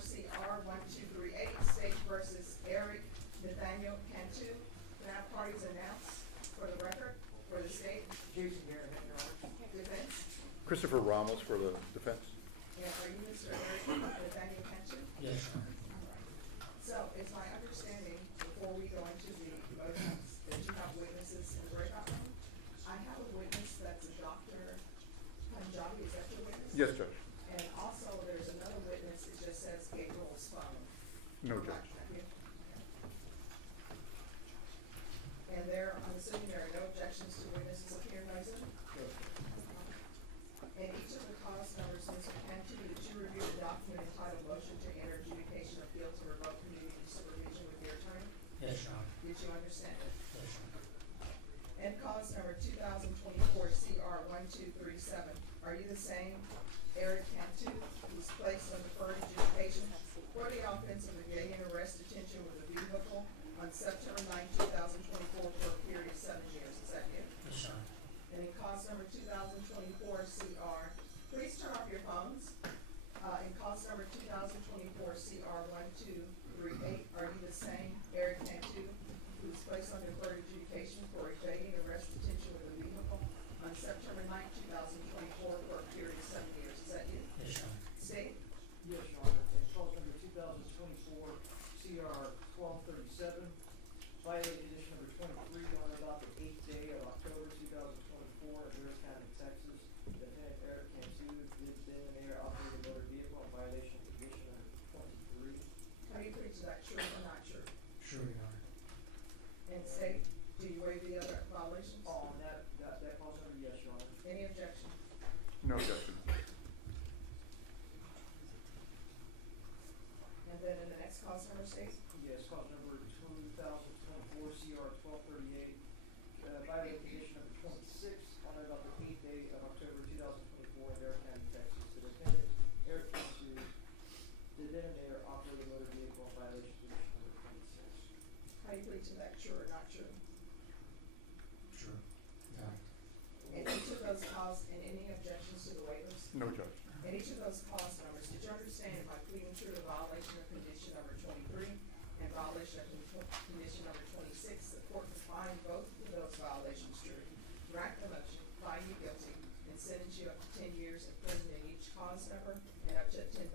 CR 1238, State versus Erik Cantu. Can I have parties announce for the record, for the state? Jason Garrett, Your Honor. Defense? Christopher Ramos for the defense. And are you Mr. Erik Cantu? Yes, Your Honor. So it's my understanding, before we go into the motions, that you have witnesses in the breakout room. I have a witness that's a Dr. Punjabi, is that your witness? Yes, Judge. And also there's another witness, it just says Gabriel's phone. No, Judge. And there, I'm assuming there are no objections to witnesses appearing present? And each of the cause numbers, Mr. Cantu, did you review the document entitled Motion to Enter Adjudication of Guilt to Revoke Community Supervision with your attorney? Yes, Your Honor. Did you understand it? Yes, Your Honor. And cause number 2024 CR 1237, are you the same Erik Cantu who's placed on deferred adjudication for the offense of evading arrest detention with a vehicle on September 9, 2024 for a period of 7 years? Is that you? Yes, Your Honor. And in cause number 2024 CR, please turn off your phones. In cause number 2024 CR 1238, are you the same Erik Cantu who's placed on deferred adjudication for evading arrest detention with a vehicle on September 9, 2024 for a period of 7 years? Is that you? Yes, Your Honor. State? Yes, Your Honor. And cause number 2024 CR 1237, violating condition number 23 on about the 8th day of October 2024 in Harris County, Texas. Lieutenant Erik Cantu did then and there operate a motor vehicle in violation of condition number 23. How do you preach that, true or not true? Sure, Your Honor. And state, do you waive the other violations? On that cause number, yes, Your Honor. Any objection? No objection. And then in the next cause number, state? Yes, cause number 2024 CR 1238, violating condition number 26 on about the 8th day of October 2024 in Harris County, Texas. The defendant, Erik Cantu, did then and there operate a motor vehicle in violation of condition number 26. How do you plead to that, true or not true? True. Yeah. And each of those cause, and any objections to the waivers? No, Judge. And each of those cause numbers, did you understand by pleading true to violation of condition number 23 and violation of condition number 26, the court will find both of those violations true, grant the motion, find you guilty, and sentence you up to 10 years in prison in each cause number and up to a $10,000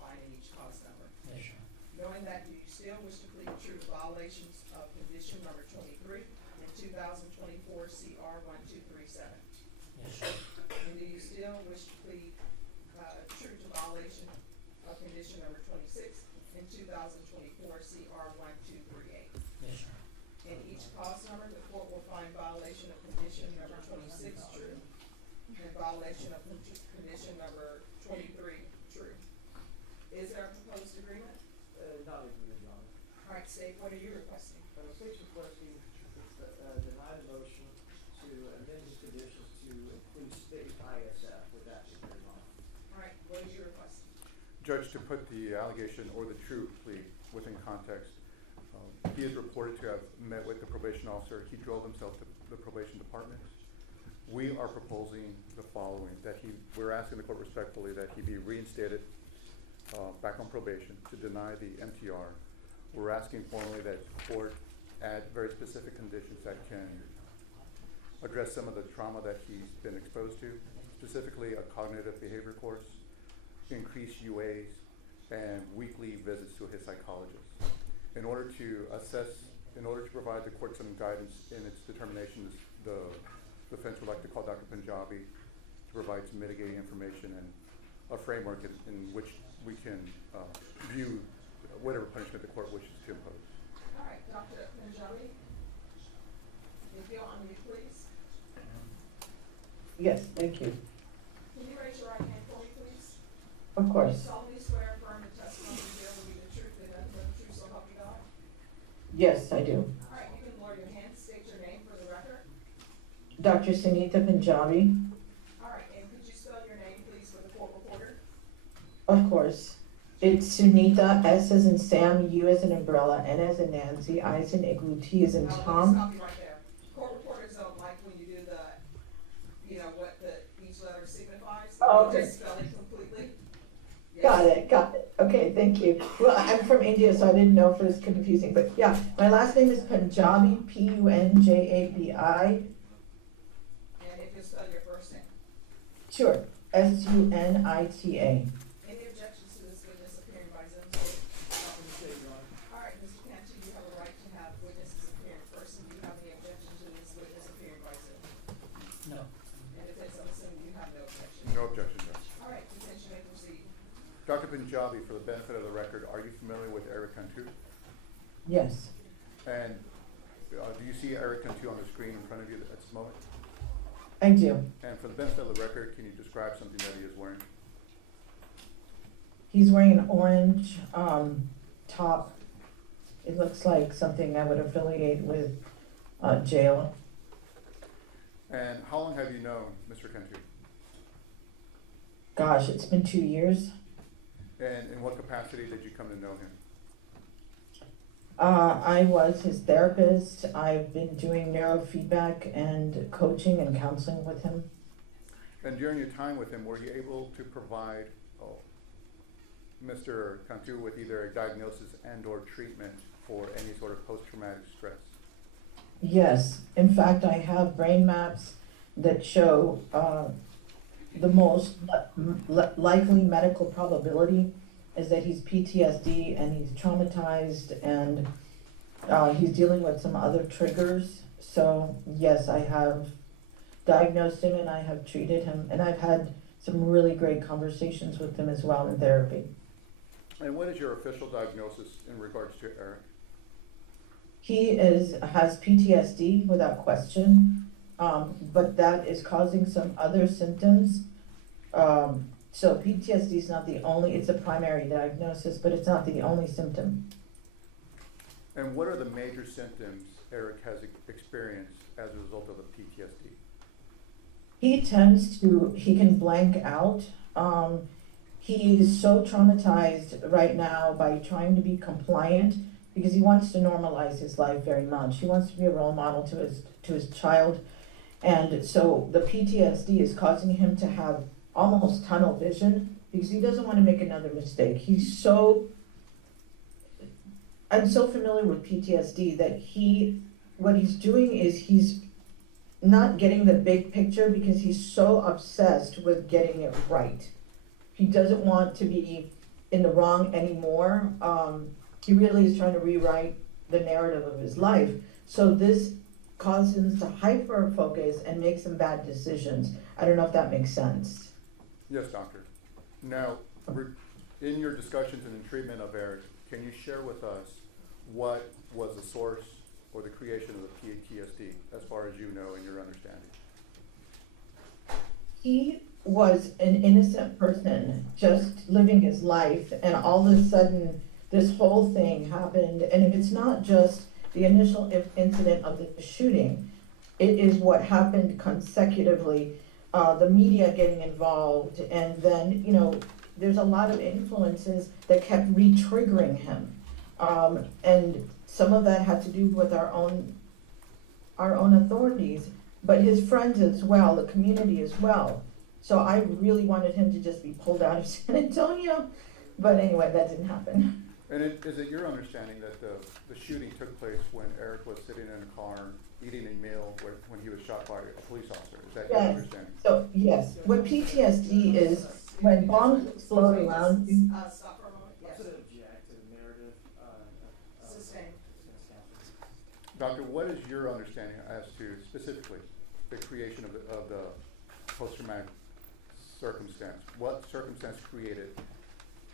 fine in each cause number? Yes, Your Honor. Knowing that, do you still wish to plead true to violations of condition number 23 and 2024 CR 1237? Yes, Your Honor. And do you still wish to plead true to violation of condition number 26 and 2024 CR 1238? Yes, Your Honor. In each cause number, the court will find violation of condition number 26 true and violation of condition number 23 true. Is there a proposed agreement? Not agreed, Your Honor. All right, state, what are you requesting? The state's requesting deny the motion to amend the conditions to include state ISF with that agreed on. All right, what is your request? Judge, to put the allegation or the true plea within context, he is reported to have met with the probation officer. He drove himself to the probation department. We are proposing the following, that we're asking the court respectfully that he be reinstated back on probation, to deny the MTR. We're asking formally that the court add very specific conditions that can address some of the trauma that he's been exposed to, specifically a cognitive behavior course, increased UAs, and weekly visits to his psychologist. In order to provide the court some guidance in its determinations, the defense would like to call Dr. Punjabi to provide some mitigating information and a framework in which we can view whatever punishment the court wishes to impose. All right, Dr. Punjabi, if you'll unmute, please. Yes, thank you. Can you raise your right hand for me, please? Of You course. solemnly swear affirm the testimony you give will be the truth and nothing but the truth, so help you God? Yes, I do. All right, you can lower your hand, state your name for the record. Dr. Sunita Punjabi. All right, and could you spell your name, please, for the court reporter? Of course. It's Sunita, S as in Sam, U as in umbrella, N as in Nancy, I as in igloo, T as in Let me Tom. stop you right there. Court reporters don't like when you do the, what each letter signifies. Oh, You okay. just spell it completely. Got it. Okay, thank you. Well, I'm from India, so I didn't know if it was confusing, but yeah, my last name is Punjabi, Punjabi. And if you spell your first name. Sure, Sunita. Any objections to this witness appearing by Zoom? Not from the state, Your Honor. All right, Mr. Cantu, you have a right to have witnesses appear in person. Do you have any objection to this witness appearing by Zoom? No. And if it's on Zoom, you have no objection? No objection, Judge. All right, detention may proceed. Dr. Punjabi, for the benefit of the record, are you familiar with Erik Cantu? Yes, And do you see Erik Cantu on the screen in front of you at this moment? I do. And for the benefit of the record, can you describe something that he is wearing? He's wearing an orange top. It looks like something I would affiliate with jail. And how long have you known Mr. Cantu? Gosh, it's been 2 years. And in what capacity did you come to know him? I was his therapist. I've been doing neurofeedback and coaching and counseling with him. And during your time with him, were you able to provide Mr. Cantu with either a diagnosis and or treatment for any sort of post-traumatic stress? Yes, in fact, I have brain maps that show the most likely medical probability is that he's PTSD and he's traumatized and he's dealing with some other triggers. So yes, I have diagnosed him and I have treated him, and I've had some really great conversations with him as well in therapy. And what is your official diagnosis in regards to Erik? He has PTSD without question, but that is causing some other symptoms. So PTSD is not the only, it's a primary diagnosis, but it's not the only symptom. And what are the major symptoms Erik has experienced as a result of the PTSD? He can blank out. He's so traumatized right now by trying to be compliant because he wants to normalize his life very much. He wants to be a role model to his child. And so the PTSD is causing him to have almost tunnel vision because he doesn't want to make another mistake. I'm so familiar with PTSD that what he's doing is he's not getting the big picture because he's so obsessed with getting it right. He doesn't want to be in the wrong anymore. He really is trying to rewrite the narrative of his life. So this causes him to hyper focus and make some bad decisions. I don't know if that makes sense. Yes, doctor. Now, in your discussions and in treatment of Erik, can you share with us what was the source or the creation of the PTSD, as far as you know and your understanding? He was an innocent person just living his life, and all of a sudden this whole thing happened. And if it's not just the initial incident of the shooting, it is what happened consecutively, the media getting involved, and then, there's a lot of influences that kept re-triggering him. And some of that had to do with our own authorities, but his friends as well, the community as well. So I really wanted him to just be pulled out of San Antonio, but anyway, that didn't happen. And is it your understanding that the shooting took place when Erik was sitting in a car eating a meal when he was shot by a police officer? Is that your understanding? So yes, what PTSD is, when bombs explode around you. Stop for a moment. Yes. What's an object to the narrative? Sustained. Doctor, what is your understanding as to specifically the creation of the post-traumatic circumstance? What circumstance created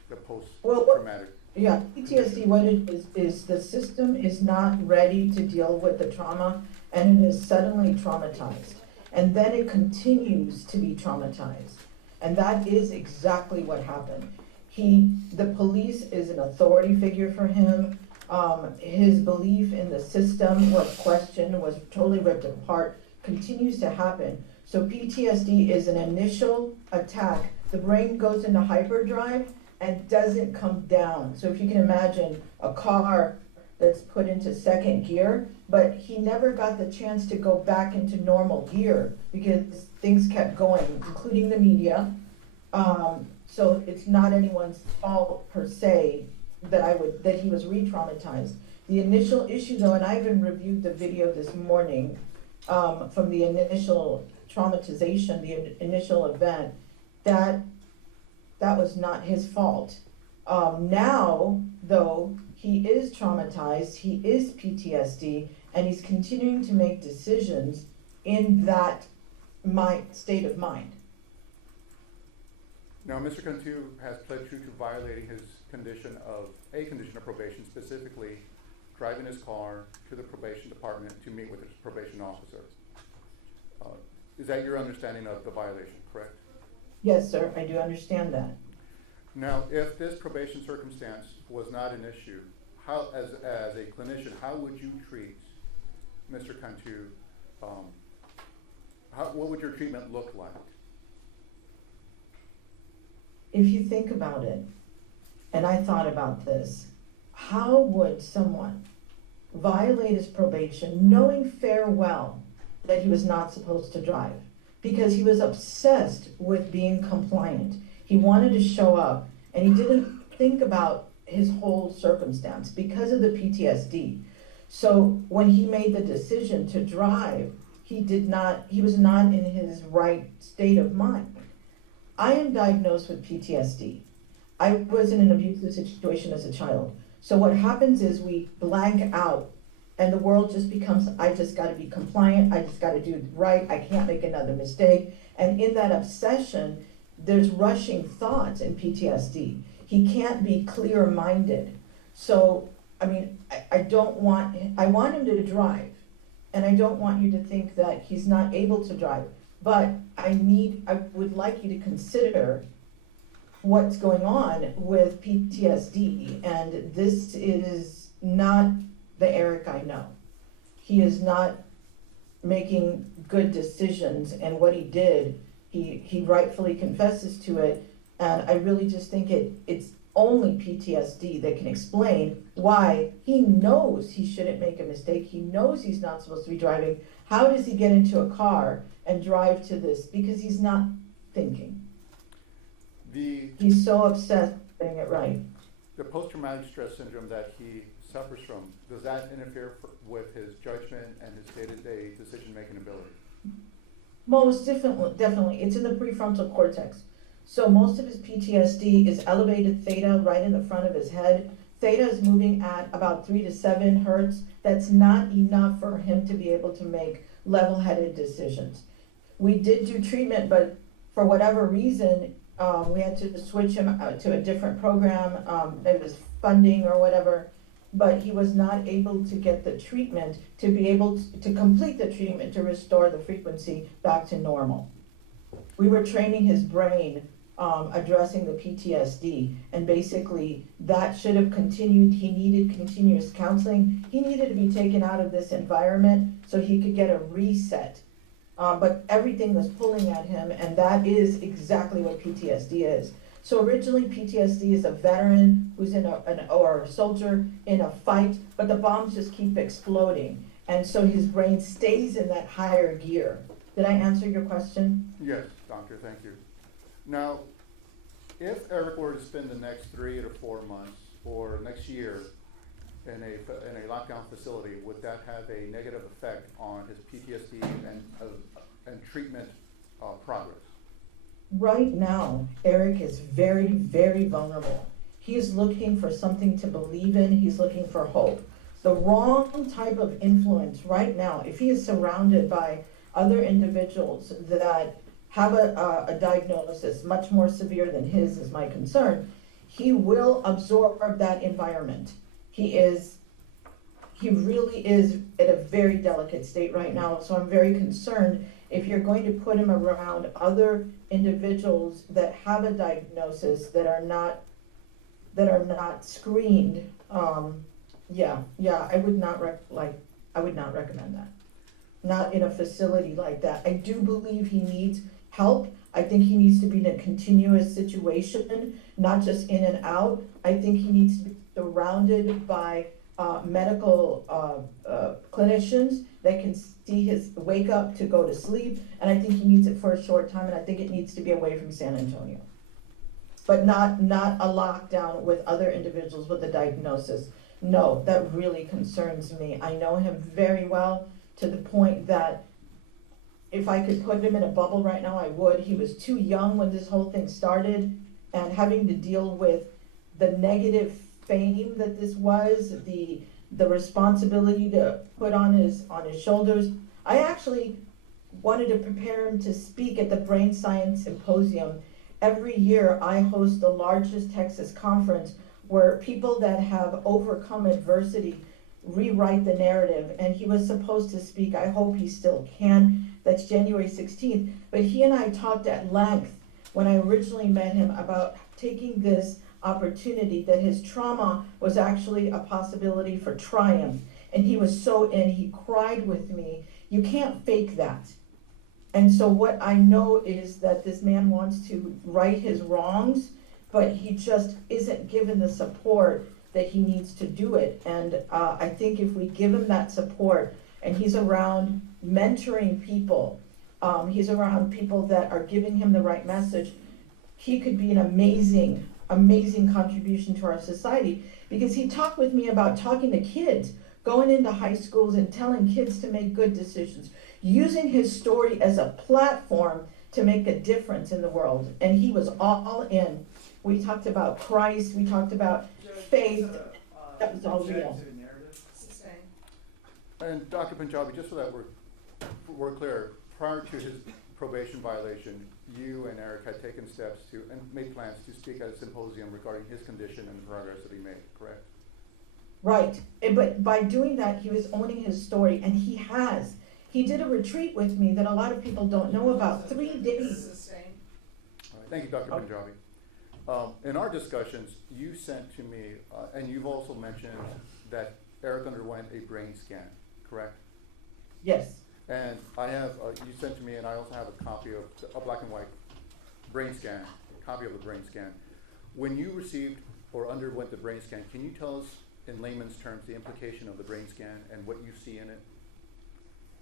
the post-traumatic? Yeah, PTSD, what it is the system is not ready to deal with the trauma, and it is suddenly traumatized. And then it continues to be traumatized. And that is exactly what happened. The police is an authority figure for him. His belief in the system was questioned, was totally ripped apart, continues to happen. So PTSD is an initial attack. The brain goes into hyperdrive and doesn't come down. So if you can imagine a car that's put into second gear, but he never got the chance to go back into normal gear because things kept going, including the media. So it's not anyone's fault per se that he was re-traumatized. The initial issue though, and I even reviewed the video this morning, from the initial traumatization, the initial event, that was not his fault. Now, though, he is traumatized, he is PTSD, and he's continuing to make decisions in that state of mind. Now, Mr. Cantu has pled true to violating his condition of probation, specifically driving his car to the probation department to meet with his probation officer. Is that your understanding of the violation, correct? Yes, sir, I do understand that. Now, if this probation circumstance was not an issue, how, as a clinician, how would you treat Mr. Cantu? What would your treatment look like? If you think about it, and I thought about this, how would someone violate his probation knowing fair well that he was not supposed to drive? Because he was obsessed with being compliant. He wanted to show up, and he didn't think about his whole circumstance because of the PTSD. So when he made the decision to drive, he was not in his right state of mind. I am diagnosed with PTSD. I was in an abusive situation as a child. So what happens is we blank out and the world just becomes, I just gotta be compliant, I just gotta do it right, I can't make another mistake. And in that obsession, there's rushing thoughts in PTSD. He can't be clear-minded. So, I mean, I want him to drive. And I don't want you to think that he's not able to drive. But I would like you to consider what's going on with PTSD. And this is not the Erik I know. He is not making good decisions, and what he did, he rightfully confesses to it. And I really just think it's only PTSD that can explain why he knows he shouldn't make a mistake. He knows he's not supposed to be driving. How does he get into a car and drive to this? Because he's not thinking. He's so obsessed with getting it right. The post-traumatic stress syndrome that he suffers from, does that interfere with his judgment and his day-to-day decision-making ability? Most definitely. It's in the prefrontal cortex. So most of his PTSD is elevated theta right in the front of his head. Theta is moving at about 3 to 7 hertz. That's not enough for him to be able to make level-headed decisions. We did do treatment, but for whatever reason, we had to switch him to a different program. It was funding or whatever, but he was not able to get the treatment to be able to complete the treatment to restore the frequency back to normal. We were training his brain, addressing the PTSD, and basically that should have continued. He needed continuous counseling. He needed to be taken out of this environment so he could get a reset. But everything was pulling at him, and that is exactly what PTSD is. So originally PTSD is a veteran who's or a soldier in a fight, but the bombs just keep exploding. And so his brain stays in that higher gear. Did I answer your question? Yes, doctor, thank you. Now, if Erik were to spend the next 3 to 4 months or next year in a lockdown facility, would that have a negative effect on his PTSD and treatment progress? Right now, Erik is very, very vulnerable. He is looking for something to believe in. He's looking for hope. The wrong type of influence right now, if he is surrounded by other individuals that have a diagnosis much more severe than his is my concern, he will absorb that environment. He really is at a very delicate state right now, so I'm very concerned if you're going to put him around other individuals that have a diagnosis that are not screened. I would not recommend that. Not in a facility like that. I do believe he needs help. I think he needs to be in a continuous situation, not just in and out. I think he needs to be surrounded by medical clinicians that can see his wake up to go to sleep, and I think he needs it for a short time, and I think it needs to be away from San Antonio. but not a lockdown with other individuals with a diagnosis. No, that really concerns me. I know him very well to the point that if I could put him in a bubble right now, I would. He was too young when this whole thing started, and having to deal with the negative fame that this was, the responsibility to put on his shoulders. I actually wanted to prepare him to speak at the Brain Science Symposium. Every year I host the largest Texas conference where people that have overcome adversity rewrite the narrative, and he was supposed to speak. I hope he still can. That's January 16th. But he and I talked at length when I originally met him about taking this opportunity, that his trauma was actually a possibility for triumph. And he was so in, he cried with me. You can't fake that. And so what I know is that this man wants to right his wrongs, but he just isn't given the support that he needs to do it. And I think if we give him that support, and he's around mentoring people, he's around people that are giving him the right message, he could be an amazing contribution to our society. Because he talked with me about talking to kids, going into high schools and telling kids to make good decisions, using his story as a platform to make a difference in the world. And he was all in. We talked about Christ, we talked about faith. That was all real. Sustained. And Dr. Punjabi, just so that we're clear, prior to his probation violation, you and Erik had taken steps to, and made plans to speak at a symposium regarding his condition and the progress that he made, correct? Right, but by doing that, he was owning his story, and he has. He did a retreat with me that a lot of people don't know about, 3 days. Sustained. All right, thank you, Dr. Punjabi. In our discussions, you sent to me, and you've also mentioned that Erik underwent a brain scan, correct? Yes, And I have, you sent to me, and I also have a copy of a black and white brain scan, a copy of the brain scan. When you received or underwent the brain scan, can you tell us in layman's terms the implication of the brain scan and what you see in it?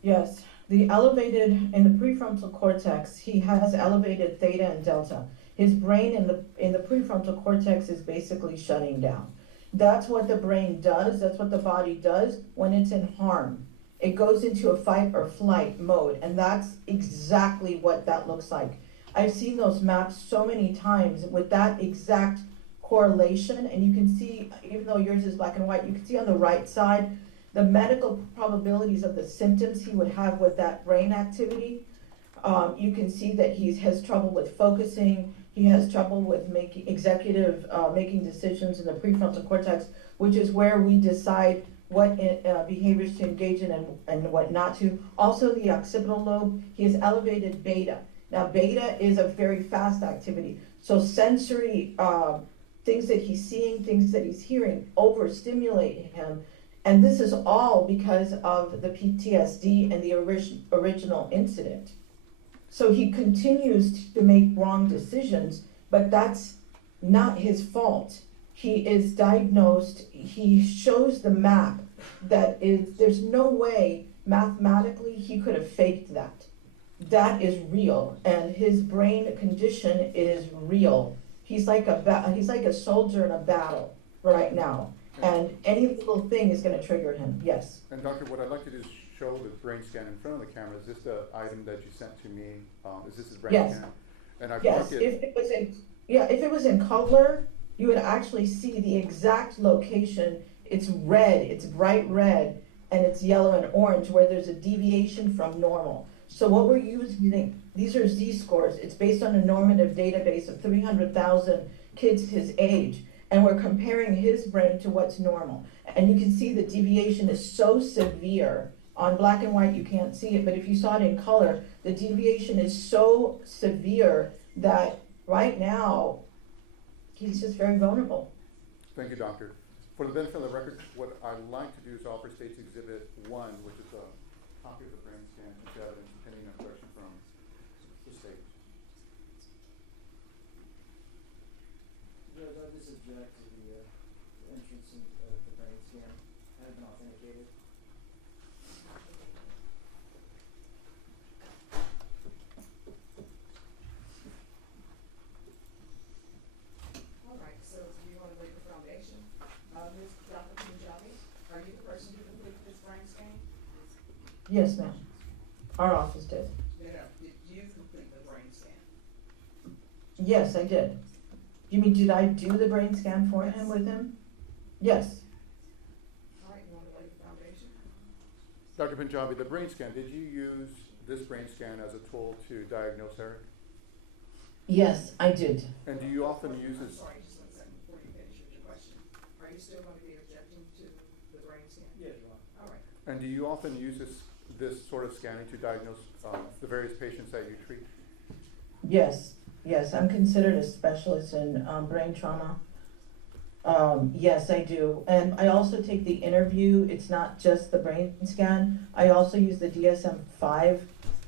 yes. The elevated, in the prefrontal cortex, he has elevated theta and delta. His brain in the prefrontal cortex is basically shutting down. That's what the brain does, that's what the body does when it's in harm. It goes into a fight or flight mode, and that's exactly what that looks like. I've seen those maps so many times with that exact correlation, and you can see, even though yours is black and white, you can see on the right side the medical probabilities of the symptoms he would have with that brain activity. You can see that he has trouble with focusing, he has trouble with making making decisions in the prefrontal cortex, which is where we decide what behaviors to engage in and what not to. Also the occipital lobe, he has elevated beta. Now beta is a very fast activity. So sensory things that he's seeing, things that he's hearing overstimulate him. And this is all because of the PTSD and the original incident. So he continues to make wrong decisions, but that's not his fault. He is diagnosed, he shows the map that there's no way mathematically he could have faked that. That is real, and his brain condition is real. He's like a soldier in a battle right now, and any little thing is going to trigger him. Yes. And doctor, what I'd like to do is show the brain scan in front of the camera. Is this the item that you sent to me? Is this his brain Yes. scan? And I've Yes. marked it. If it was in color, you would actually see the exact location. It's red, it's bright red, and it's yellow and orange where there's a deviation from normal. So what we're using, these are Z-scores. It's based on a normative database of 300,000 kids his age. And we're comparing his brain to what's normal. And you can see the deviation is so severe. On black and white, you can't see it, but if you saw it in color, the deviation is so severe that right now, he's just very vulnerable. Thank you, doctor. For the benefit of the record, what I'd like to do is offer State's Exhibit 1, which is a copy of the brain scan into evidence pending a correction from the state. Judge, I disobject to the entrance of the brain scan. Has been authenticated. Yes, ma'am. Our office did. Did you complete the brain scan? Yes, I did. You mean, did I do the brain scan for him with him? Yes. All right, you wanna lay the foundation? Dr. Punjabi, the brain scan, did you use this brain scan as a tool to diagnose Eric? Yes, I did. And do you often use I'm this? sorry, just 1 second before you finish with your question. Are you still gonna be objecting to the brain scan? Yes, Your Honor. All right. And do you often use this sort of scanning to diagnose the various patients that you treat? Yes, yes, I'm considered a specialist in brain trauma. Yes, I do. And I also take the interview. It's not just the brain scan. I also use the DSM-5.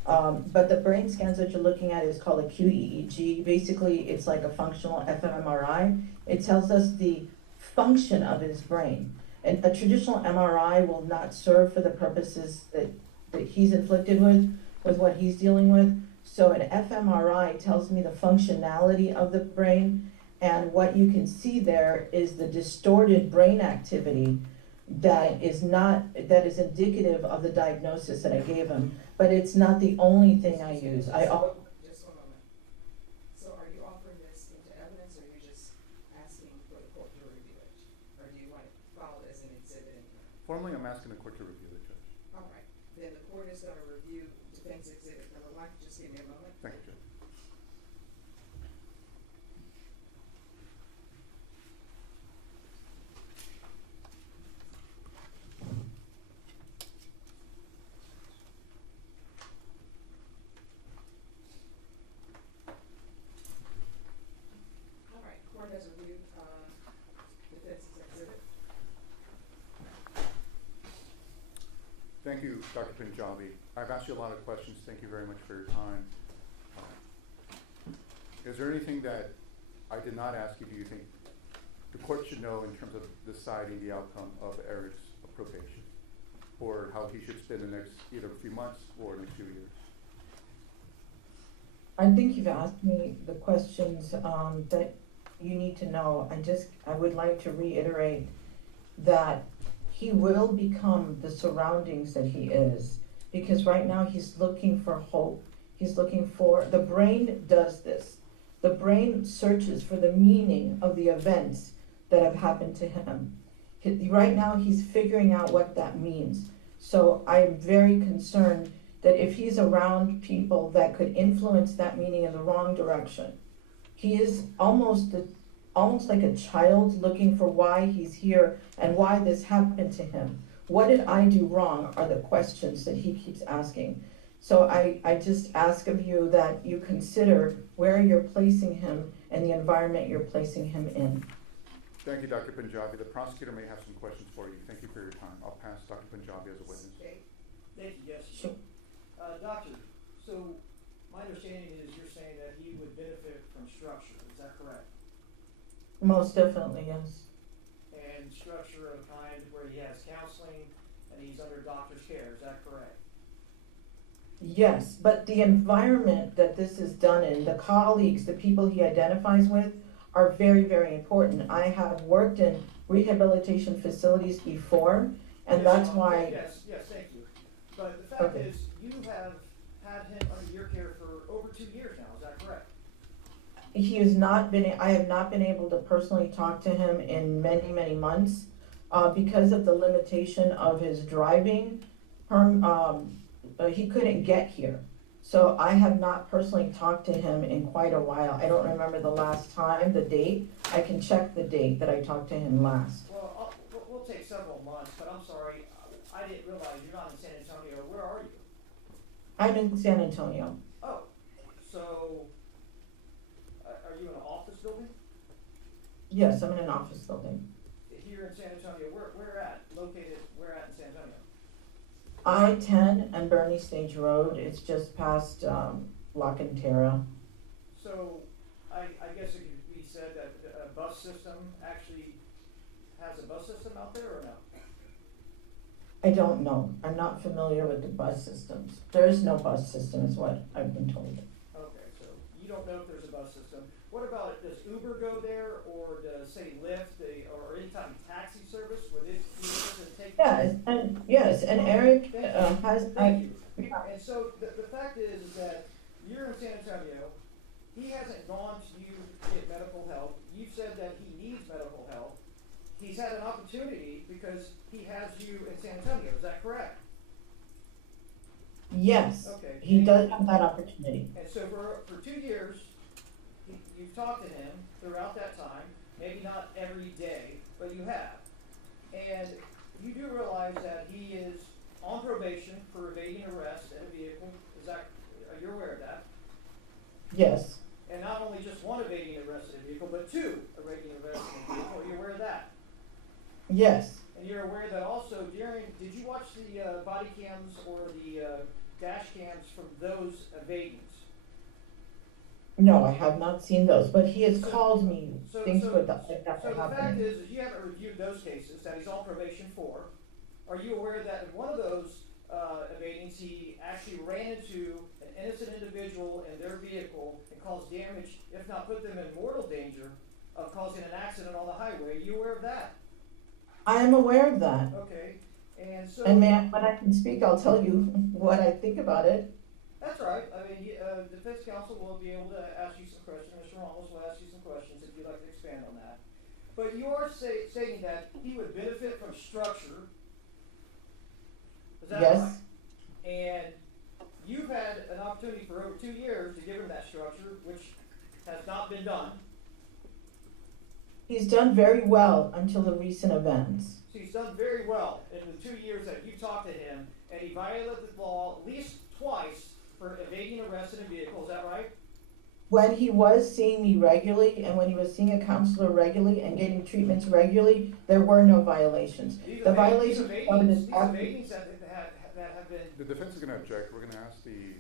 But the brain scans that you're looking at is called a QEEG. Basically, it's like a functional fMRI. It tells us the function of his brain. And a traditional MRI will not serve for the purposes that he's inflicted with what he's dealing with. So an fMRI tells me the functionality of the brain, and what you can see there is the distorted brain activity that is indicative of the diagnosis that I gave him. But it's not the only thing I use. Just 1 moment. So are you offering this into evidence, or are you just asking for the court to review it? Or do you want it filed as an exhibit in here? Formally, I'm asking the court to review the judge. All right, then the court is gonna review defense exhibit number 1. Just give me a moment. Thank you, Judge. All right, court has reviewed, defense's exhibit. Thank you, Dr. Punjabi. I've asked you a lot of questions. Thank you very much for your time. Is there anything that I did not ask you, do you think the court should know in terms of deciding the outcome of Eric's probation? Or how he should spend the next either few months or next few years? I think you've asked me the questions that you need to know. I would like to reiterate that he will become the surroundings that he is. Because right now he's looking for hope. The brain does this. The brain searches for the meaning of the events that have happened to him. Right now he's figuring out what that means. So I'm very concerned that if he's around people that could influence that meaning in the wrong direction, he is almost like a child looking for why he's here and why this happened to him. What did I do wrong are the questions that he keeps asking. So I just ask of you that you consider where you're placing him and the environment you're placing him in. Thank you, Dr. Punjabi. The prosecutor may have some questions for you. Thank you for your time. I'll pass Dr. Punjabi as a witness. Okay. Thank you, yes. Sure. Doctor, so my understanding is you're saying that he would benefit from structure, is that correct? Most definitely, yes. And structure of kind where he has counseling and he's under doctor's care, is that correct? Yes, but the environment that this is done in, the colleagues, the people he identifies with, are very, very important. I have worked in rehabilitation facilities before, and Yes, that's why. Yes, thank you. But the fact Okay. is, you have had him under your care for over 2 years now, is that correct? I have not been able to personally talk to him in many, many months, because of the limitation of his driving. He couldn't get here. So I have not personally talked to him in quite a while. I don't remember the last time, the date. I can check the date that I talked to him last. Well, we'll take several months, but I'm sorry, I didn't realize you're not in San Antonio. Where are you? I'm in San Antonio. Oh, so, are you in an office building? Yes, I'm in an office building. Here in San Antonio, where at? Located, where at in San Antonio? I-10 and Bernie Stage Road. It's just past La Cantera. So, I guess it could be said that a bus system actually has a bus system out there or no? I don't know. I'm not familiar with the bus systems. There is no bus system is what I've been told. Okay, so you don't know if there's a bus system system. What about, does Uber go there, or does, say, Lyft, or any type of taxi service, where they be able to take? Yes, and Eric, Thank you. has, Thank you. yeah. And so the fact is that you're in San Antonio, he hasn't gone to you to get medical help. You've said that he needs medical help. He's had an opportunity because he has you in San Antonio, is that correct? Yes, Okay. he does have that opportunity. And so for 2 years, you've talked to him throughout that time, maybe not every day, but you have. And you do realize that he is on probation for evading arrest in a vehicle. Are you aware of that? Yes, And not only just one evading arrest in a vehicle, but 2 evading arrests in a vehicle. Are you aware of that? yes, And you're aware that also did you watch the body cams or the dash cams from those evadings? no, I have not seen those, but he has So- called me so- things so- with that So are the fact happening. is you haven't reviewed those cases that he's on probation for. Are you aware that in one of those evadings, he actually ran into an innocent individual in their vehicle and caused damage, if not put them in mortal danger of causing an accident on the highway? Are you aware of that? I am aware of that, Okay, and so. and when I can speak, I'll tell you what I think about it. That's right. I mean, defense counsel will be able to ask you some questions. Mr. Ramos will ask you some questions if you'd like to expand on that. But you are stating that he would benefit from structure. Is that Yes. right? And you've had an opportunity for over 2 years to give him that structure, which has not been done. He's done very well until the recent events. So he's done very well in the 2 years that you talked to him, and he violated the law at least twice for evading arrest in a vehicle. Is that right? When he was seeing me regularly and when he was seeing a counselor regularly and getting treatments regularly, there were no violations. These The evadings- violations these started evadings, in these after- evadings that have been. The defense is gonna object. We're gonna ask the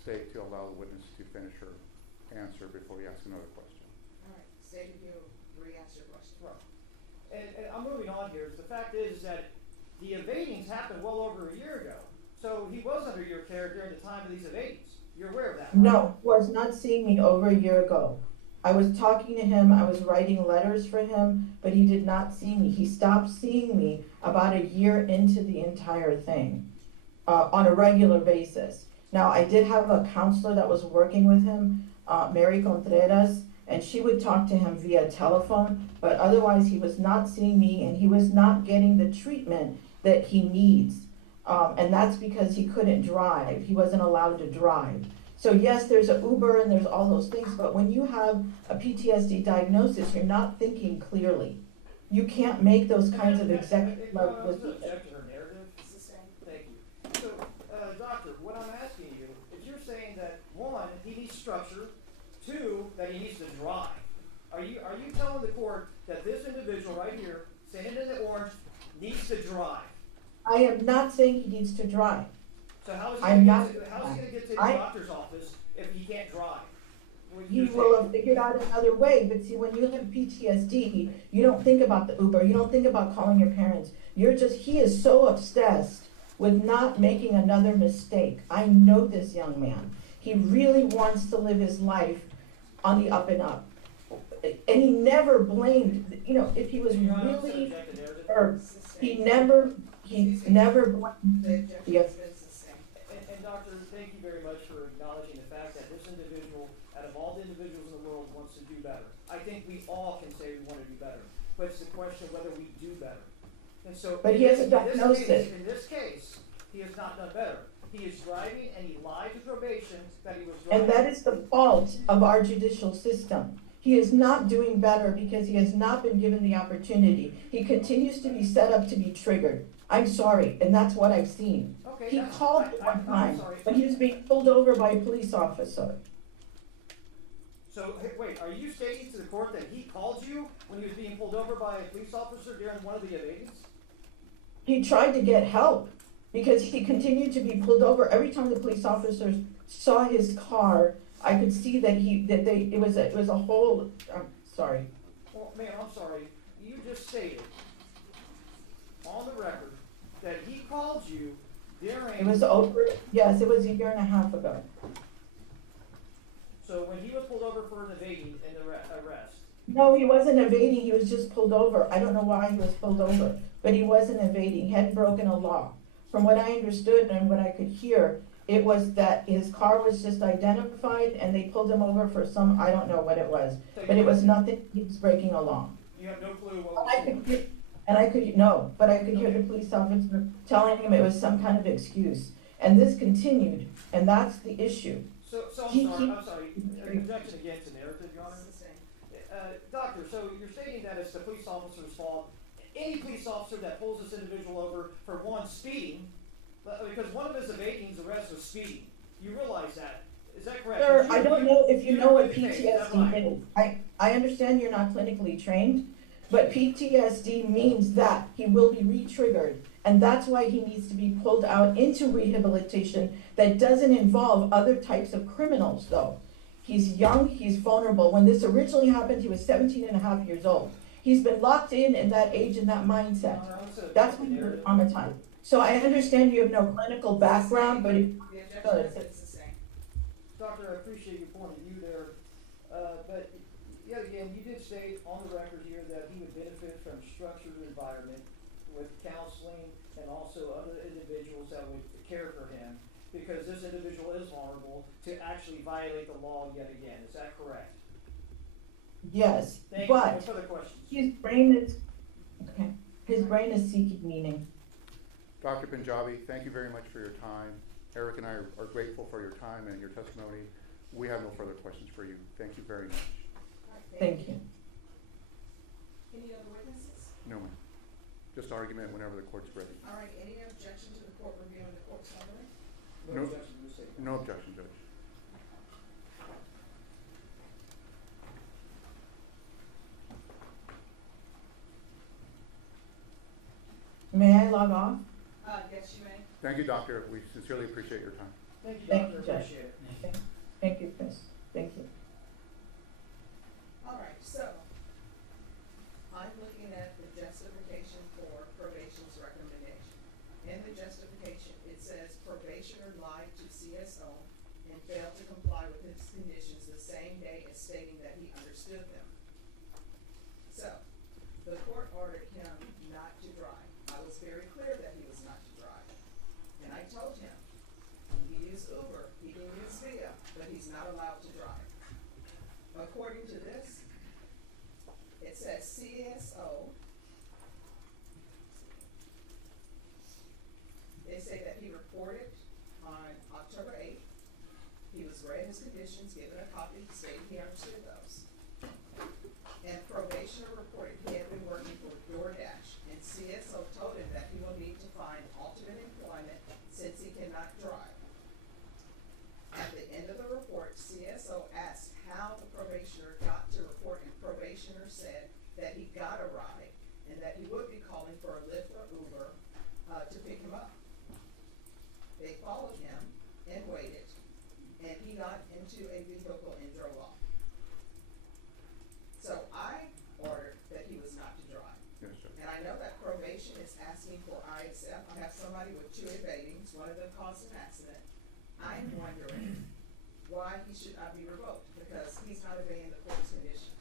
state to allow the witness to finish her answer before we ask another question. All right, state if you re-answer your question. Right. And I'm moving on here. The fact is that the evadings happened well over a year ago. So he was under your care during the time of these evadings. You're aware of that, right? No, he was not seeing me over a year ago. I was talking to him, I was writing letters for him, but he did not see me. He stopped seeing me about a year into the entire thing, on a regular basis. Now, I did have a counselor that was working with him, Mary Contreras, and she would talk to him via telephone, but otherwise he was not seeing me and he was not getting the treatment that he needs. And that's because he couldn't drive. He wasn't allowed to drive. So yes, there's a Uber and there's all those things, but when you have a PTSD diagnosis, you're not thinking clearly. You can't make those kinds of executive level Let's decisions. object to her narrative. It's the same. Thank you. So, doctor, what I'm asking you is you're saying that 1, he needs structure, 2, that he needs to drive. Are you telling the court that this individual right here, standing in the orange, needs to drive? I am not saying he needs to drive. So how is he I'm gonna not- get to the I- doctor's office if he can't drive? Well, He you're will saying- have figured out another way, but see, when you have PTSD, you don't think about the Uber, you don't think about calling your parents. He is so obsessed with not making another mistake. I know this young man. He really wants to live his life on the up and up. And he never blamed, if he was Your Honor, really, subject to narrative. or It's the same. he never blamed. The objection Yes. is the same. And doctor, thank you very much for acknowledging the fact that this individual, out of all the individuals in the world, wants to do better. I think we all can say we want to do better, but it's the question of whether we do better. And so, But he has a diagnosis. In this case, he has not done better. He is driving and he lied to probation that he was driving. And that is the fault of our judicial system. He is not doing better because he has not been given the opportunity. He continues to be set up to be triggered. I'm sorry, and that's what I've seen. Okay, He that's- called I'm one time sorry. when he was being pulled over by a police officer. So, hey, wait, are you stating to the court that he called you when he was being pulled over by a police officer during one of the evadings? He tried to get help because he continued to be pulled over. Every time the police officers saw his car, I could see that it was a whole, I'm sorry. Well, ma'am, I'm sorry. You just stated on the record that he called you during. It was over, yes, it was a year and a half ago. So So when he was pulled over for an evading and arrest, No, he wasn't evading, he was just pulled over. I don't know why he was pulled over, but he wasn't evading, he hadn't broken a law. From what I understood and what I could hear, it was that his car was just identified and they pulled him over for some, I don't know what it was. But it was nothing, he was breaking a law. you have no clue what And was I going could hear, and I could, no, but I could hear the police officer telling him it was some kind of excuse. And this continued, and that's the issue. So He- I'm sorry, objection against the narrative, Your Honor. It's the same. Doctor, so you're stating that it's the police officer's fault. Any police officer that pulls this individual over for one, speeding, because one of his evadings arrest was speeding. You realize that, is that correct? Sir, I don't know if you know what Okay, that's fine. PTSD is. I understand you're not clinically trained, but PTSD means that he will be re-triggered. And that's why he needs to be pulled out into rehabilitation that doesn't involve other types of criminals, though. He's young, he's vulnerable. When this originally happened, he was 17 and a half years old. He's been locked in that age and that mindset. That's when you're traumatized. So I understand you have no clinical background, but it, The objection is it's the same. Doctor, I appreciate your point of view there, but yet again, you did state on the record here that he would benefit from structured environment with counseling and also other individuals that would care for him, because this individual is vulnerable to actually violate the law yet again. Is that correct? yes, Thank you. No but further questions. his brain is, okay, his brain is seeking meaning. Dr. Punjabi, thank you very much for your time. Eric and I are grateful for your time and your testimony. We have no further questions for you. Thank you very much. All right, Thank you. Any other witnesses? No, ma'am. Just argument whenever the court's ready. All right, any objection to the court reviewing the court summary? No. objection to the statement. No objection, Judge. May I log off? Yes, you may. Thank you, Doctor. We sincerely appreciate your time. Thank you, Thank Doctor. you, Judge. Appreciate it. Thank you, Chris. Thank you. All right, so I'm looking at the justification for probation's recommendation. In the justification, it says probationer lied to CSO and failed to comply with his conditions the same day as stating that he understood them. So, the court ordered him not to drive. I was very clear that he was not to drive. And I told him, he can use Uber, he can use Via, but he's not allowed to drive. According to this, it says CSO. They say that he reported on October 8th. He was read his conditions, given a copy, stating he understood those. And probationer reported he had been working for DoorDash, and CSO told him that he will need to find alternate employment since he cannot drive. At the end of the report, CSO asked how the probationer got to report, and probationer said that he got a ride and that he would be calling for a Lyft or Uber to pick him up. They followed him and waited, and he got into a vehicle and drove off. So I ordered that he was not to drive. Yes, Judge. And I know that probation is asking for ISF. I have somebody with 2 evadings, one of them caused an accident. I'm wondering why he should not be revoked, because he's not obeying the court's conditions.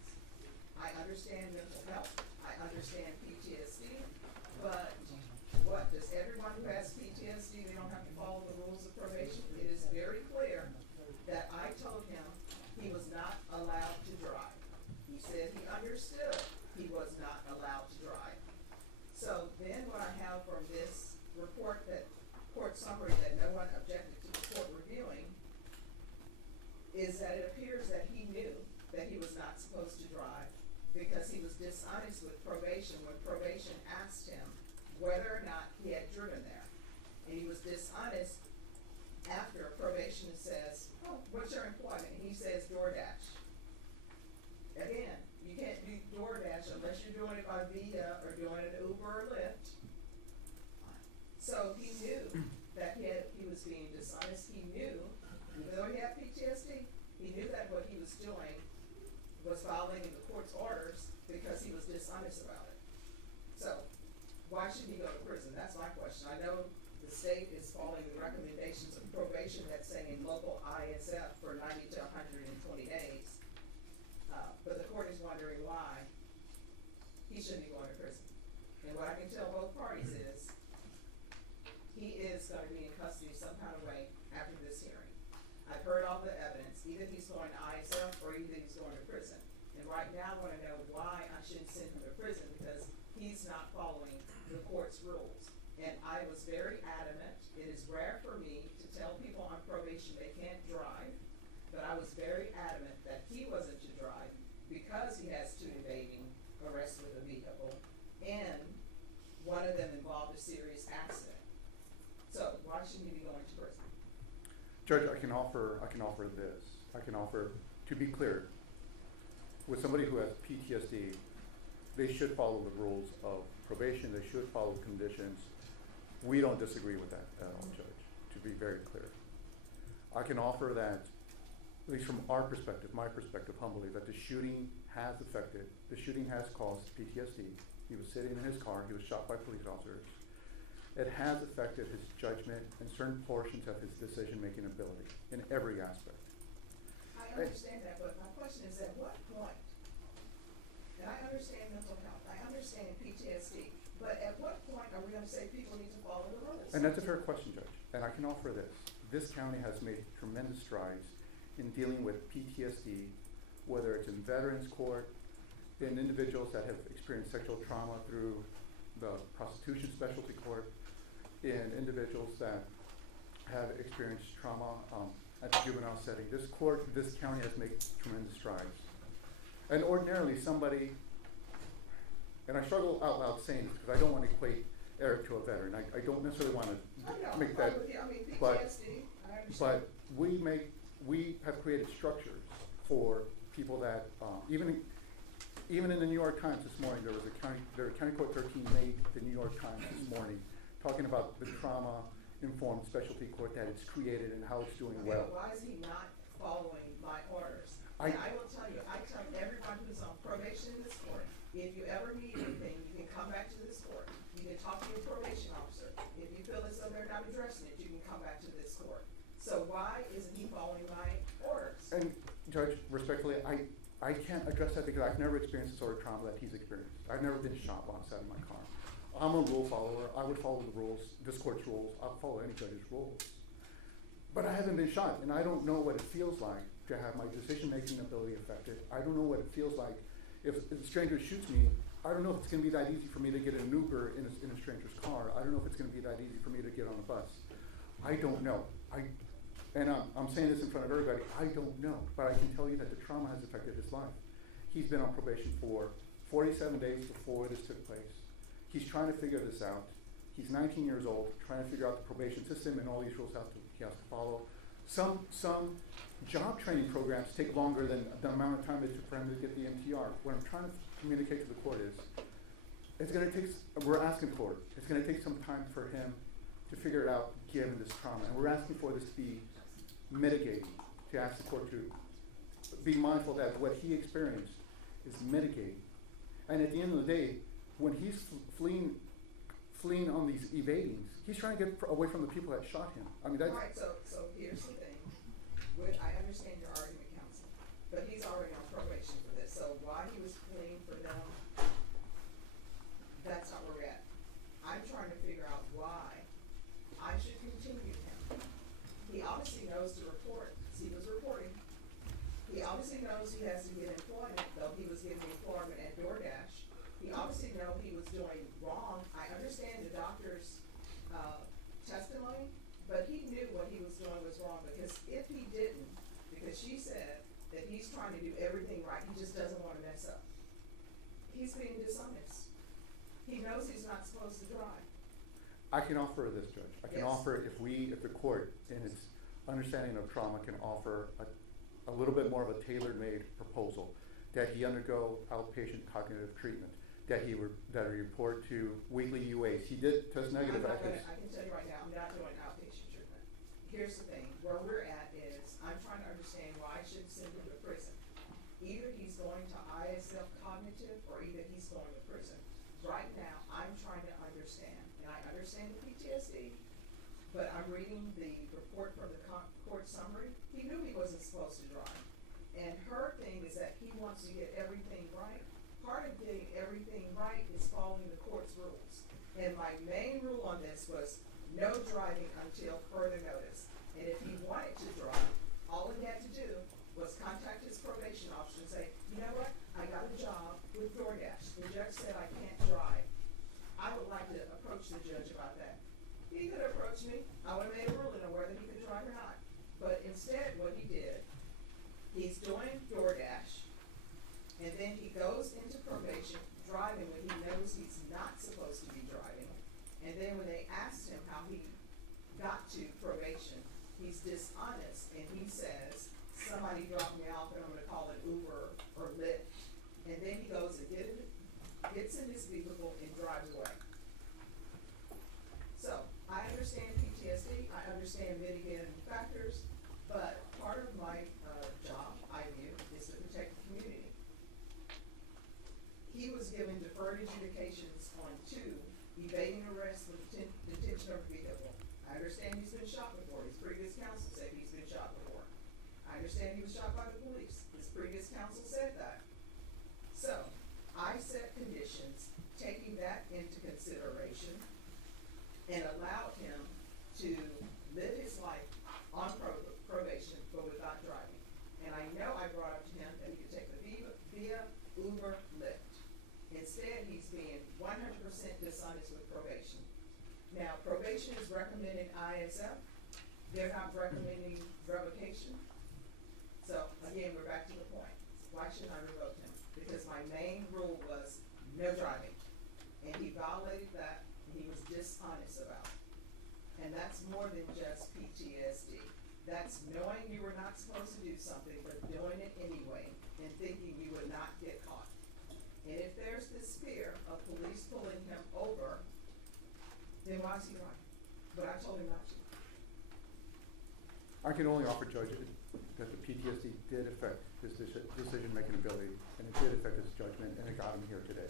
I understand mental health, I understand PTSD, but what, does everyone who has PTSD, they don't have to follow the rules of probation? It is very clear that I told him he was not allowed to drive. He said he understood he was not allowed to drive. So then what I have from this report, that court summary that no one objected to the court reviewing, is that it appears that he knew that he was not supposed to drive because he was dishonest with probation when probation asked him whether or not he had driven there. And he was dishonest after probation says, oh, what's your employment? And he says DoorDash. Again, you can't do DoorDash unless you're doing it by Via or doing it Uber or Lyft. So he knew that he was being dishonest. He knew, even though he had PTSD, he knew that what he was doing was violating the court's orders because he was dishonest about it. So why should he go to prison? That's my question. I know the state is following the recommendations of probation that's saying local ISF for 90 to 120 days. But the court is wondering why he shouldn't be going to prison. And what I can tell both parties is, he is gonna be in custody some kind of way after this hearing. I've heard all the evidence, either he's going to ISF or either he's going to prison. And right now I wanna know why I shouldn't send him to prison, because he's not following the court's rules. And I was very adamant, it is rare for me to tell people on probation they can't drive, but I was very adamant that he wasn't to drive because he has 2 evading arrests with a vehicle, and one of them involved a serious accident. So why shouldn't he be going to prison? Judge, I can offer this. I can offer, to be clear, with somebody who has PTSD, they should follow the rules of probation, they should follow conditions. We don't disagree with that at all, Judge, to be very clear. I can offer that, at least from our perspective, my perspective humbly, that the shooting has caused PTSD. He was sitting in his car, he was shot by police officers. It has affected his judgment and certain portions of his decision-making ability in every aspect. I understand that, but my question is, at what point, and I understand mental health, I understand PTSD, but at what point are we gonna say people need to follow the rules? And that's a fair question, Judge, and I can offer this. This county has made tremendous strides in dealing with PTSD, whether it's in veterans court, in individuals that have experienced sexual trauma through the prosecution specialty court, in individuals that have experienced trauma at the juvenile setting. This county has made tremendous strides. And ordinarily somebody, and I struggle out loud saying this because I don't want to equate Eric to a veteran. I don't necessarily want to make that, PTSD, I understand. but we have created structures for people that, even in the New York Times this morning, County Court 13 made the New York Times this morning talking about the trauma-informed specialty court that it's created and how it's doing well. Why is he not following my orders? And I will tell you, I tell everyone who's on probation in this court, if you ever need anything, you can come back to this court. You can talk to your probation officer. If you feel as though they're not addressing it, you can come back to this court. So why isn't he following my orders? And Judge, respectfully, I can't address that because I've never experienced the sort of trauma that he's experienced. I've never been shot while inside of my car. I'm a rule follower. I would follow the rules, this court's rules. I'll follow any judge's rules. But I haven't been shot, and I don't know what it feels like to have my decision-making ability affected. I don't know what it feels like if a stranger shoots me. I don't know if it's going to be that easy for me to get an Uber in a stranger's car. I don't know if it's going to be that easy for me to get on a bus. I don't know. I'm saying this in front of everybody. I don't know, but I can tell you that the trauma has affected his life. He's been on probation for 47 days before this took place. He's trying to figure this out. He's 19 years old, trying to figure out the probation system and all these rules he has to follow. Some job training programs take longer than the amount of time it took for him to get the MTR. What I'm trying to communicate to the court is, we're asking for it. It's going to take some time for him to figure it out given this trauma. And we're asking for this to be mitigated, to ask the court to be mindful that what he experienced is mitigated. And at the end of the day, when he's fleeing on these evadings, he's trying to get away from the people that shot him. I mean, that's... All right, so here's the thing. I understand your argument, counsel, but he's already on probation for this, so why he was fleeing for them, that's not where we're at. I'm trying to figure out why I should continue him. He obviously knows to report, because he was reporting. He obviously knows he has to get employment, though he was getting employment at DoorDash. He obviously knows he was doing wrong. I understand the doctor's testimony, but he knew what he was doing was wrong, because if he didn't, because she said that he's trying to do everything right, he just doesn't want to mess up. He's being dishonest. He knows he's not supposed to drive. I can offer this, Judge. I can Yes. offer, if the court, in its understanding of trauma, can offer a little bit more of a tailor-made proposal, that he undergo outpatient cognitive treatment, that he report to weekly UAs. He did test negative at his... I can tell you right now, I'm not doing outpatient treatment. Here's the thing, where we're at is, I'm trying to understand why I should send him to prison. Either he's going to ISF cognitive, or either he's going to prison. Right now, I'm trying to understand, and I understand the PTSD, but I'm reading the report from the court summary. He knew he wasn't supposed to drive. And her thing is that he wants to get everything right. Part of getting everything right is following the court's rules. And my main rule on this was no driving until further notice. And if he wanted to drive, all he had to do was contact his probation officer and say, you know what, I got a job with DoorDash. The judge said I can't drive. I would like to approach the judge about that. He could approach me. I would have made a ruling on whether he could drive or not. But instead, what he did, he's doing DoorDash, and then he goes into probation driving when he knows he's not supposed to be driving. And then when they asked him how he got to probation, he's dishonest, and he says, somebody dropped me off and I'm gonna call it Uber or Lyft. And then he goes and gets in his vehicle and drives away. So, I understand PTSD, I understand mitigating factors, but part of my job, I view, is to protect the community. He was given deferred adjudications on 2, evading arrest with detention of vehicle. I understand he's been shot before. His previous counsel said he's been shot before. I understand he was shot by the police. His previous counsel said that. So, I set conditions, taking that into consideration, and allowed him to live his life on probation, but without driving. And I know I brought up to him that he could take the via Uber, Lyft. Instead, he's being 100% dishonest with probation. Now, probation is recommending ISF. They're not recommending revocation. So, again, we're back to the point. Why should I revoke him? Because my main rule was no driving. And he violated that, and he was dishonest about it. And that's more than just PTSD. That's knowing you were not supposed to do something, but doing it anyway, and thinking you would not get caught. And if there's this fear of police pulling him over, then why is he driving? But I told him not to. I can only offer Judge that the PTSD did affect his decision-making ability, and it did affect his judgment, and it got him here today.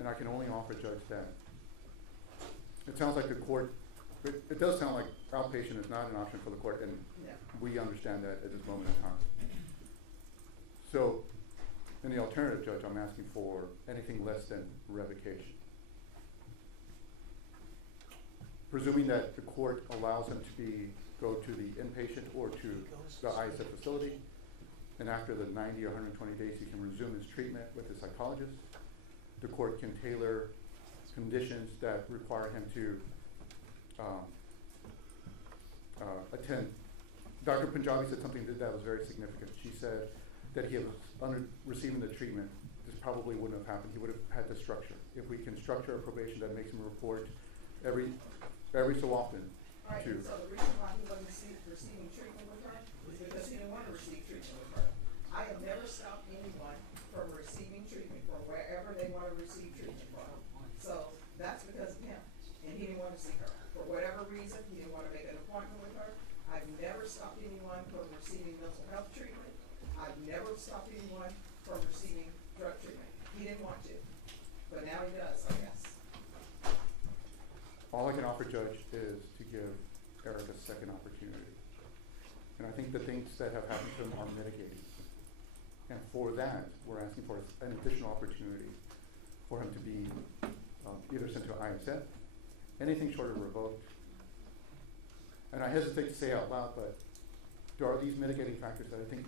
And I can only offer Judge that. It sounds like the court, it does sound like outpatient is not an option for the court, and No. we understand that at this moment in time. So, in the alternative, Judge, I'm asking for anything less than revocation. Presuming that the court allows him to go to the inpatient or to the ISF facility, and after the 90 or 120 days, he can resume his treatment with his psychologist. The court can tailor conditions that require him to attend. Dr. Punjabi said something that was very significant. She said that he was receiving the treatment, this probably wouldn't have happened. He would have had the structure. If we can structure a probation that makes him report every so often All right, to. so the reason why he wasn't receiving treatment with her is because he didn't want to receive treatment with her. I have never stopped anyone from receiving treatment from wherever they want to receive treatment from. So that's because of him, and he didn't want to see her. For whatever reason, he didn't want to make an appointment with her. I've never stopped anyone from receiving mental health treatment. I've never stopped anyone from receiving drug treatment. He didn't want to, but now he does, I guess. All I can offer, Judge, is to give Erik a second opportunity. And I think the things that have happened to him are mitigating. And for that, we're asking for an additional opportunity for him to be either sent to ISF, anything short of revoked. And I hesitate to say out loud, but there are these mitigating factors that I think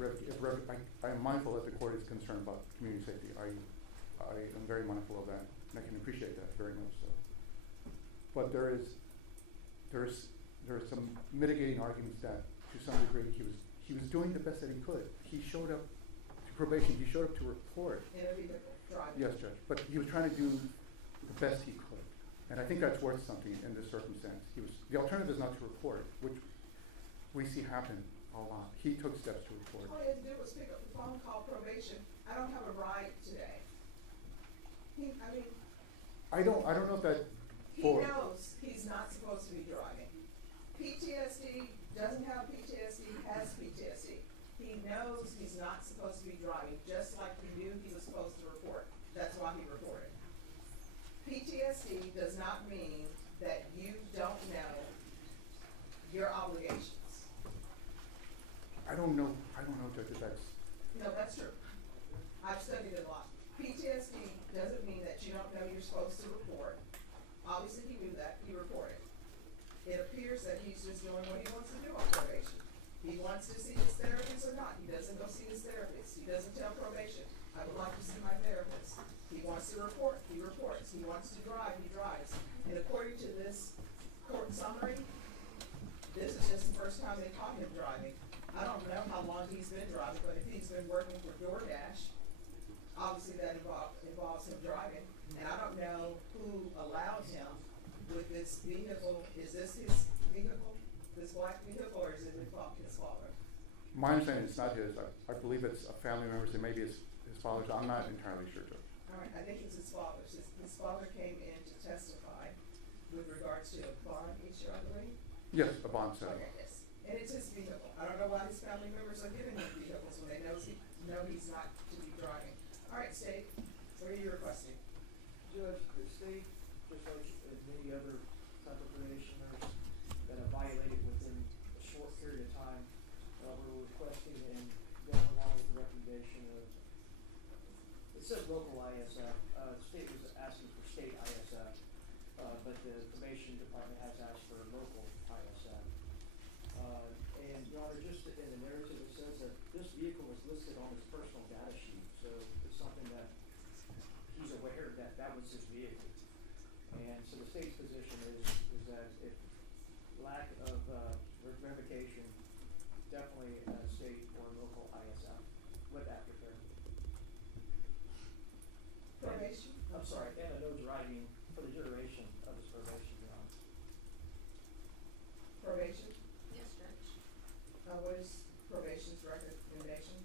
I am mindful that the court is concerned about community safety. I am very mindful of that, and I can appreciate that very much so. But there are some mitigating arguments that, to some degree, he was doing the best that he could. He showed up to probation. He showed up to report. In a vehicle, driving. Yes, Judge. But he was trying to do the best he could, and I think that's worth something in this circumstance. The alternative is not to report, which we see happen a lot. He took steps to report. All he had to do was pick up the phone, call probation. I don't have a ride today. I don't know if that. He knows he's not supposed to be driving. PTSD, doesn't have PTSD, has PTSD. He knows he's not supposed to be driving, just like he knew he was supposed to report. That's why he reported. PTSD does not mean that you don't know your obligations. I don't know, Judge, if that's, No, that's true. I've studied it a lot. PTSD doesn't mean that you don't know you're supposed to report. Obviously, he knew that, he reported. It appears that he's just doing what he wants to do on probation. He wants to see his therapist or not. He doesn't go see his therapist. He doesn't tell probation, I would like to see my therapist. He wants to report, he reports. He wants to drive, he drives. And according to this court summary, this is just the first time they caught him driving. I don't know how long he's been driving, but if he's been working for DoorDash, obviously that involves him driving. And I don't know who allowed him with this vehicle. Is this his vehicle, this black vehicle, or is it his father? my understanding it's not his. I believe it's a family member's, it may be his father's. I'm not entirely sure, Judge. All right, I think it's his father's. His father came in to testify with regards to a bond issue, I believe. Yes, a bond settlement. Okay, yes. And it's his vehicle. I don't know why his family members are giving him vehicles when they know he's not to be driving. All right, State, what are you requesting? Judge, the state, just like many other type of probationers that have violated within a short period of time, we're requesting and going along with the recommendation of, it says local ISF, the state was asking for state ISF, but the probation department has asked for local ISF. And Your Honor, just in the narrative, it says that this vehicle was listed on his personal data sheet, so it's something that he's aware that that was his vehicle. And so the state's position is that if lack of revocation, definitely state or local ISF with aftercare. Probation? I'm sorry, and a no driving for the duration of his probation, Your Honor. Probation? Yes, Judge. What is probation's recommendation?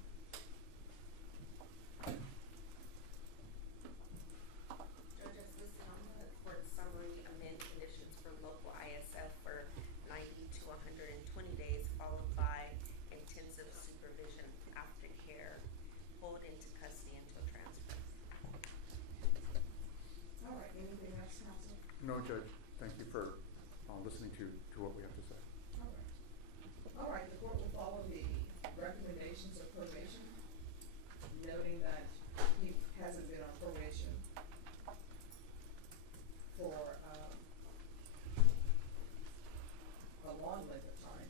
Judge, as listed on the court summary, amend conditions for local ISF for 90 to 120 days, followed by intensive supervision, aftercare, hold into custody until transfer. All right, anything else, counsel? No, Judge, thank you for listening to what we have to say. All right. All right, the court will follow the recommendations of probation, noting that he hasn't been on probation for a long length of time,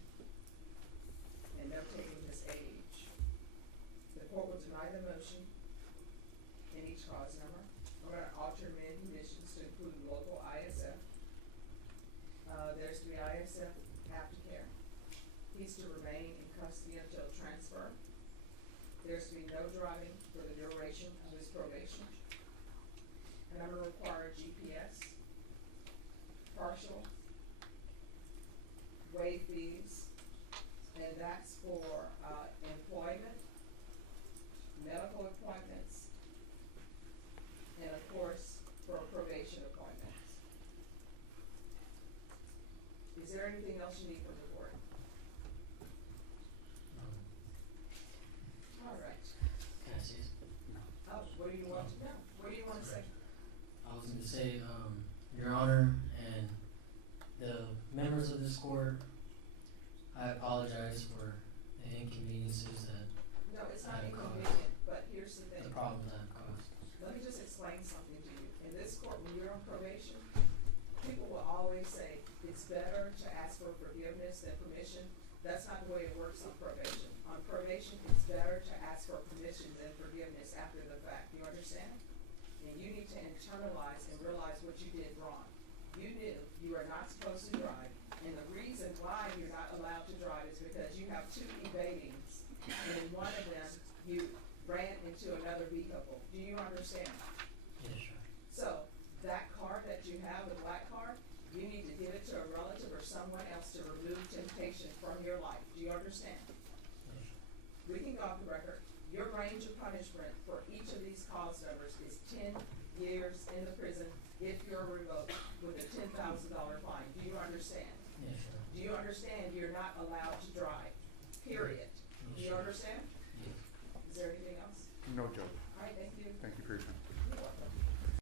and notating his age. The court will deny the motion in each cause number. We're gonna alter amend conditions to include local ISF. There's to be ISF aftercare. He's to remain in custody until transfer. There's to be no driving for the duration of his probation. And I'm gonna require GPS, partial, waive fees, and that's for, employment, medical appointments, and of course, for probation appointments. Is there anything else you need from the board? All right. Can I say this? Oh, what do you want to know? What do you want to say? I was gonna say, Your Honor, and the members of this court, I apologize for the inconveniences that No, it's not I have caused, inconvenient, but here's the thing. the problems I've caused. Let me just explain something to you. In this court, when you're on probation, people will always say, it's better to ask for forgiveness than permission. That's not the way it works on probation. On probation, it's better to ask for permission than forgiveness after the fact. Do you understand? And you need to internalize and realize what you did wrong. You knew you are not supposed to drive, and the reason why you're not allowed to drive is because you have two evadings, and in one of them, you ran into another vehicle. Do you understand? Yes, sir. So, that car that you have, the black car, you need to give it to a relative or someone else to remove temptation from your life. Do you understand? Yes, sir. We can go off the record. Your range of punishment for each of these cause numbers is 10 years in the prison if you're revoked with a $10,000 fine. Do you understand? Yes, sir. Do you understand you're not allowed to drive? Period. Do you Yes, sir. understand? Yes. Is there anything else? No, Judge. All right, thank you. Thank you for your